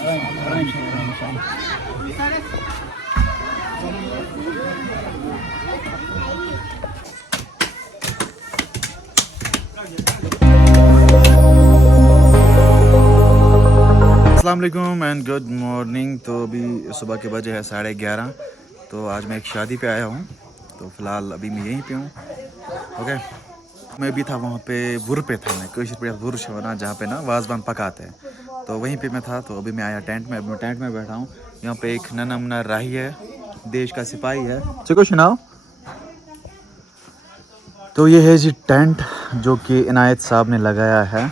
अस्सलाम वालेकुम and good morning. तो अभी सुबह के बजे है 11:30। तो आज मैं एक शादी पे आया हूँ। तो फ़िलहाल अभी मैं यहीं पे हूँ। ओके, मैं भी था वहाँ पे वुर पे था। मैं कोशिश पे वुर शवना जहाँ पे ना वाजवान पकाते हैं, तो वहीं पे मैं था। तो अभी मैं आया टेंट में। अभी मैं टेंट में बैठा हूँ। यहाँ पे एक नन्हा मुन्ना राही है, देश का सिपाही है। चलो सुनाओ। तो ये है जी टेंट जो कि इनायत साहब ने लगाया है।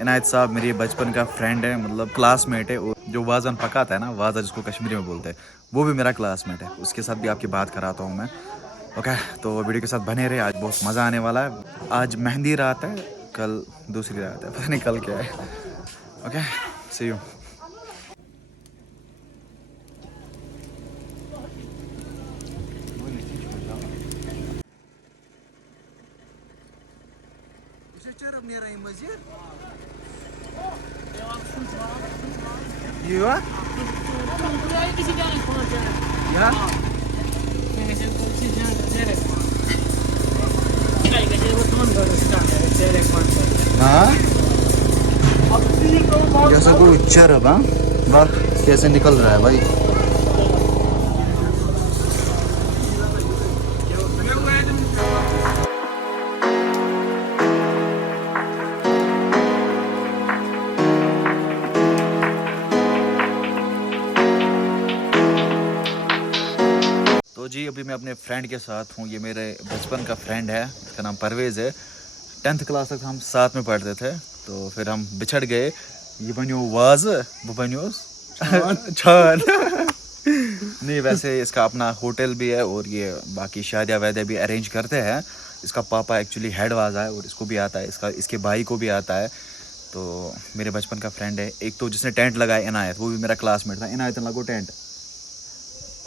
इनायत साहब मेरी बचपन का फ्रेंड है, मतलब क्लासमेट है। और जो वाजन पकाता है ना, वाजा जिसको कश्मीरी में बोलते हैं, वो भी मेरा क्लासमेट है। उसके साथ भी आपकी बात कराता हूँ मैं। ओके, तो वीडियो के साथ बने रहे। आज बहुत मज़ा आने वाला है। आज मेहंदी रात है, कल दूसरी रात है, पता नहीं कल क्या है। Okay, see you. जैसा कोई उच्चर अब वाह कैसे निकल रहा है भाई। तो जी अभी मैं अपने फ्रेंड के साथ हूँ। ये मेरे बचपन का फ्रेंड है, इसका नाम परवेज़ है। 10th क्लास तक हम साथ में पढ़ते थे। तो फिर हम बिछड़ गए। ये बनियो वाज, वो बनियो छान। नहीं, वैसे इसका अपना होटल भी है और ये बाकी शादियाँ वादियाँ भी अरेंज करते हैं। इसका पापा एक्चुअली हेड वाजा है और इसको भी आता है, इसके भाई को भी आता है। तो मेरे बचपन का फ्रेंड है। एक तो जिसने टेंट लगाया इनायत, वो भी मेरा क्लासमेट था। इनायत लगो टेंट।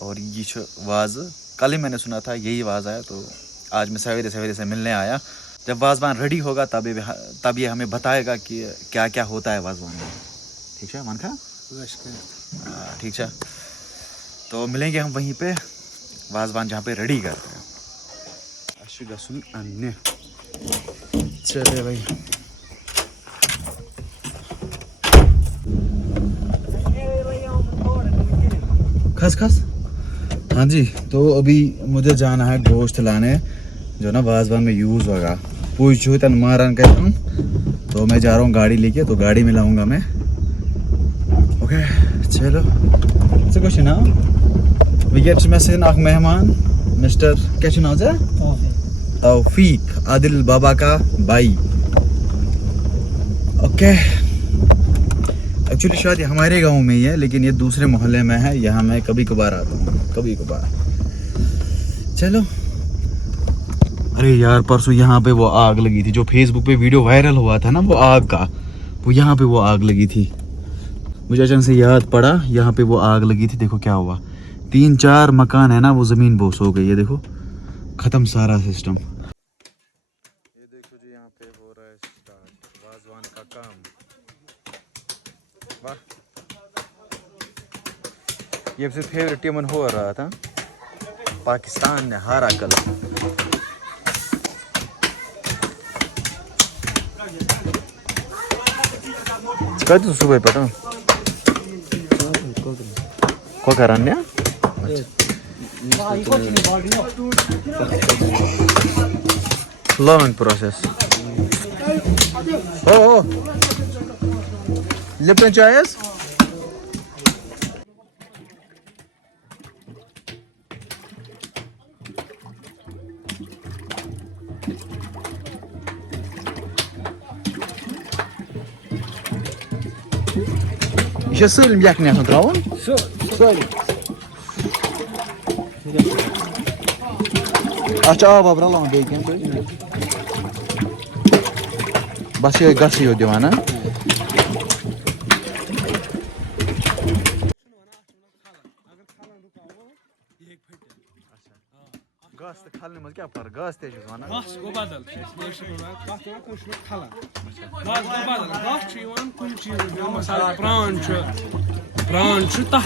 और ये वाज कल ही मैंने सुना था यही वाज आया। तो आज मैं सवेरे सवेरे से मिलने आया। जब वाजवान रेडी होगा तब ये हमें बताएगा कि क्या क्या होता है वाजवान में। ठीक है मानखा, ठीक है। तो मिलेंगे हम वहीं पे, वाजवान जहाँ पे रेडी करते हैं। अन्य चले भाई। खस खस। हाँ जी, तो अभी मुझे जाना है गोश्त लाने, जो ना वाजवान में यूज़ होगा। पूछो तन मारन कहता हूँ। तो मैं जा रहा हूँ गाड़ी लेके, तो गाड़ी में लाऊंगा मैं। ओके चलो। से कुछ ना विकेट में से नाक मेहमान मिस्टर क्या नाम है? तौफीक, आदिल बाबा का भाई। ओके, एक्चुअली शायद हमारे गांव में ही है, लेकिन ये दूसरे मोहल्ले में है। यहाँ मैं कभी कभार आता हूँ, कभी कभार। चलो। अरे यार, परसों यहाँ पे वो आग लगी थी, जो फेसबुक पे वीडियो वायरल हुआ था ना, वो आग का। वो यहाँ पे वो आग लगी थी। मुझे अचानक से याद पड़ा, यहाँ पे वो आग लगी थी। देखो क्या हुआ, 3-4 मकान है ना, वो जमीन बोस हो गई है। देखो खत्म सारा सिस्टम। ये देखो जी, यहाँ पे हो रहा है स्टार्ट वाजवान का काम। वाह, ये सबसे फेवरेट टीम हो रहा था। पाकिस्तान ने हारा कल। तो सुबह पता को कराने लॉन्ग प्रोसेस। ओ लिप्टन चायस। ये सर ब्याक ने आसान त्रावन सॉरी। अच्छा अब रलावन बेकिन बस ये गसी हो दिवाना। गास तो खालने में क्या फर्क गास तेज वाना गास को बदल खाला गास को बदल गास कुछ चीज मसाला प्रान तथ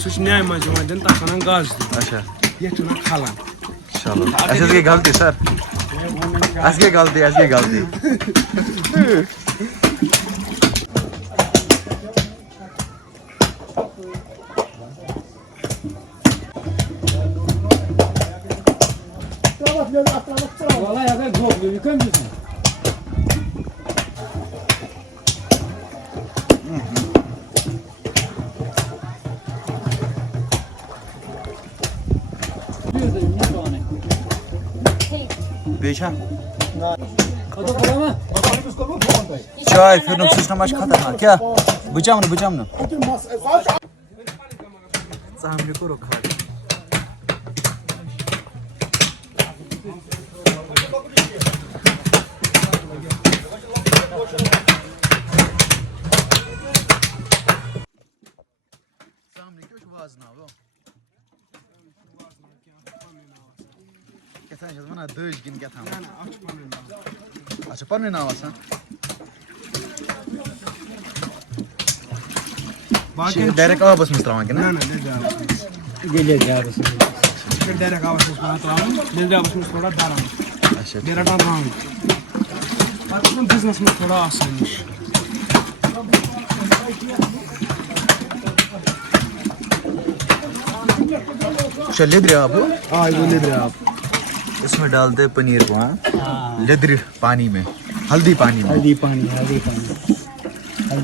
सह न्याय मज दिन तथ वन गास अच्छा ये खाला चलो ऐसे की गलती सर ऐसे गलती Vallahi ya ben korkuyorum yıkamıyorsun. बेचा चाय फिर नुकसान नमाज खतरनाक क्या बुझाम ना सामने को रखा सामने क्यों आवाज ना हो क्या था वना दज गिन क्या था अच्छा पन्ने नाम आसा बाकी डायरेक्ट आवाज में त्रावा के ना ले आवाज फिर डायरेक्ट आवाज में त्रावा ले आवाज में थोड़ा दारा अच्छा मेरा नाम राम बाकी बिजनेस में थोड़ा आसान है चलिए दे आप हां ये ले आप इसमें डालते हैं पनीर को हाँ लेदरी पानी में हल्दी पानी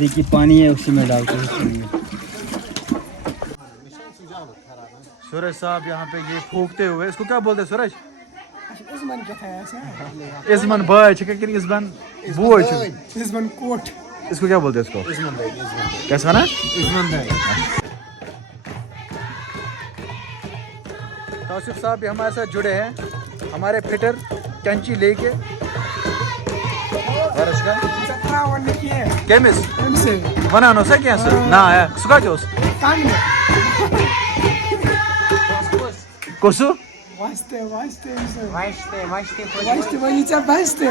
की पानी है उसी में डालते हैं पनीर। सूरज साहब यहाँ पे ये फूकते हुए इसको क्या बोलते हैं सूरज इज़मन क्या था ऐसा इज़मन भाई छिका कि इज़मन बोझ इज़मन कोट इसको क्या बोलते हैं इसको कैसा ना इज़मन भाई तौसीफ साहब भी हमारे साथ जुड़े हैं हमारे फिटर कैंची लेके केमिस वना नो से क्या सर ना आया सुका जोस कोसु वास्ते वाली चा वास्ते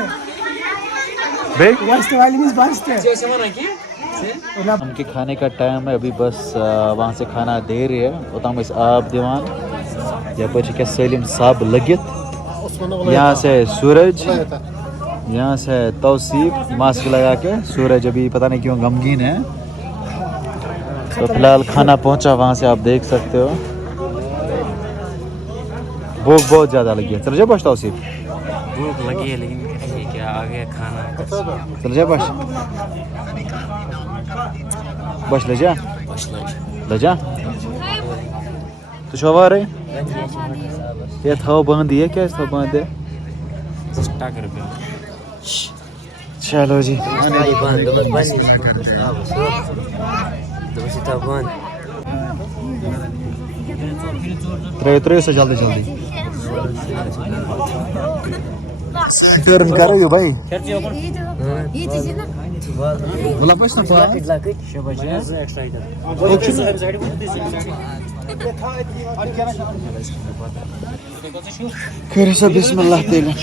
बे वास्ते वाली मींस वास्ते उनके खाने का टाइम है अभी बस वहाँ से खाना दे रही है उतम इस आप दीवान यहाँ क्या सलीम साहब लगित यहाँ से सूरज यहाँ से तौसीफ मास्क लगा के सूरज अभी पता नहीं क्यों गमगीन है तो फिलहाल खाना पहुँचा वहाँ से आप देख सकते हो भूख बहुत ज़्यादा लगी है चल जा बस तौसीफ भूख लगी है लेकिन क्या आ गया खाना चल जा बस ले जा तो शोभा रहे ये था बंद है क्या था बंद है चलो जी त्रे से जल्दी टर्न करो यो भाई बोला पैसा फिर से बिस्मिल्लाह तेला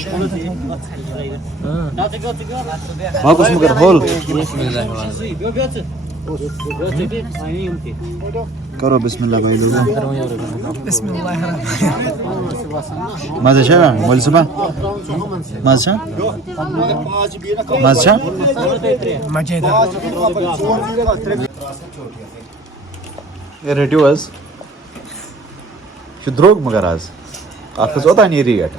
बाकुस मगर होल करो बिस्मिल्लाह भाई लोग मजा छा बोल सुबह मजा ये रेडियो आज द्रोग मगर आज आपको होता नहीं रेट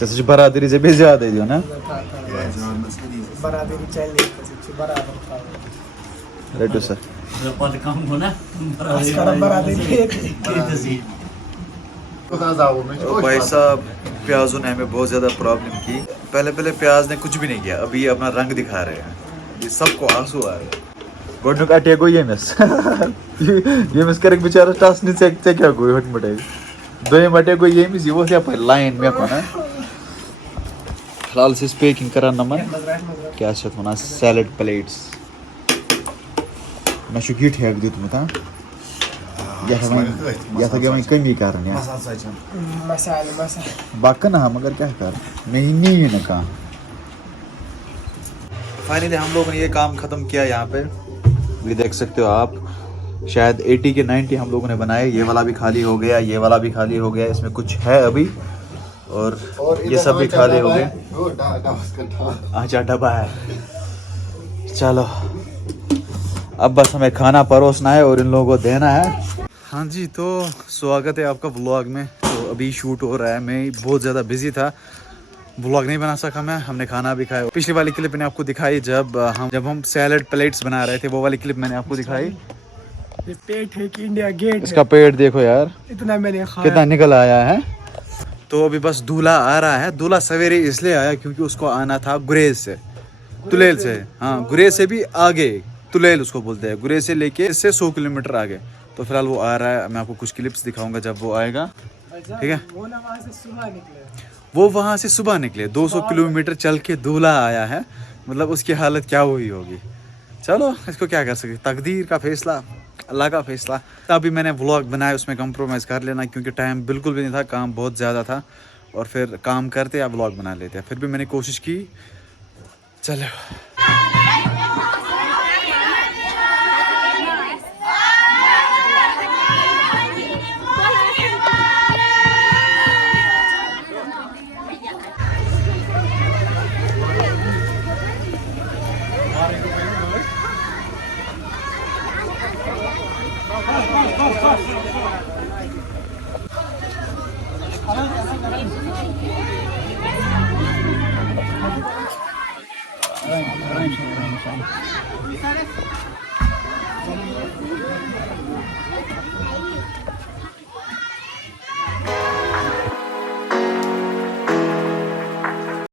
जैसे बरादरी से भी ज्यादा है ना बराबरी चले रेडियो सर भाई साहब प्याजों ने हमें बहुत ज़्यादा प्रॉब्लम की पहले प्याज ने कुछ भी नहीं किया अभी ये अपना रंग दिखा रहे हैं ये सबको आंसू आ रहे हैं गोडनुक अटे गो ये मिस कर बेचारा टास नहीं से क्या गो हट मटे दो मटे गो ये मिस वो से लाइन में को ना फिलहाल से पैकिंग करा नमन क्या छ वना सैलड प्लेट्स मैं गिट हेक दित मत यह वही कमी कर बाकन मगर क्या कर नहीं न कहा। फाइनली हम लोगों ने ये काम ख़त्म किया यहाँ पे, ये देख सकते हो आप। शायद 80 के 90 हम लोगों ने बनाए। ये वाला भी खाली हो गया, ये वाला भी खाली हो गया, इसमें कुछ है अभी, और ये सब भी खाली हो गए। अच्छा डब्बा है। चलो अब बस हमें खाना परोसना है और इन लोगों को देना है। हाँ जी, तो स्वागत है आपका व्लॉग में। तो अभी शूट हो रहा है, मैं बहुत ज़्यादा बिजी था, व्लॉग नहीं बना सका मैं। हमने खाना भी खाया। पिछली वाली क्लिप मैंने आपको दिखाई जब हम सैलड प्लेट्स बना रहे थे, वो वाली क्लिप मैंने आपको दिखाई। ये पेट है कि इंडिया गेट इसका पेट देखो यार, इतना मैंने खाया, कितना निकल आया है। तो अभी बस दूल्हा आ रहा है। दूल्हा सवेरे इसलिए आया क्योंकि उसको आना था गुरेज से, तुलेल से। हाँ, गुरेज से भी आगे, तुलेल उसको बोलते हैं। गुरेज से लेके इससे 100 किलोमीटर आगे। तो फिलहाल वो आ रहा है, मैं आपको कुछ क्लिप्स दिखाऊंगा जब वो आएगा, ठीक है। वो वहाँ से सुबह निकले, 200 किलोमीटर चल के दूल्हा आया है, मतलब उसकी हालत क्या हुई होगी। चलो इसको क्या कर सकते, तकदीर का फैसला, अल्लाह का फैसला। अभी मैंने व्लॉग बनाया, उसमें कंप्रोमाइज़ कर लेना क्योंकि टाइम बिल्कुल भी नहीं था, काम बहुत ज़्यादा था, और फिर काम करते या व्लॉग बना लेते। फिर भी मैंने कोशिश की। चलो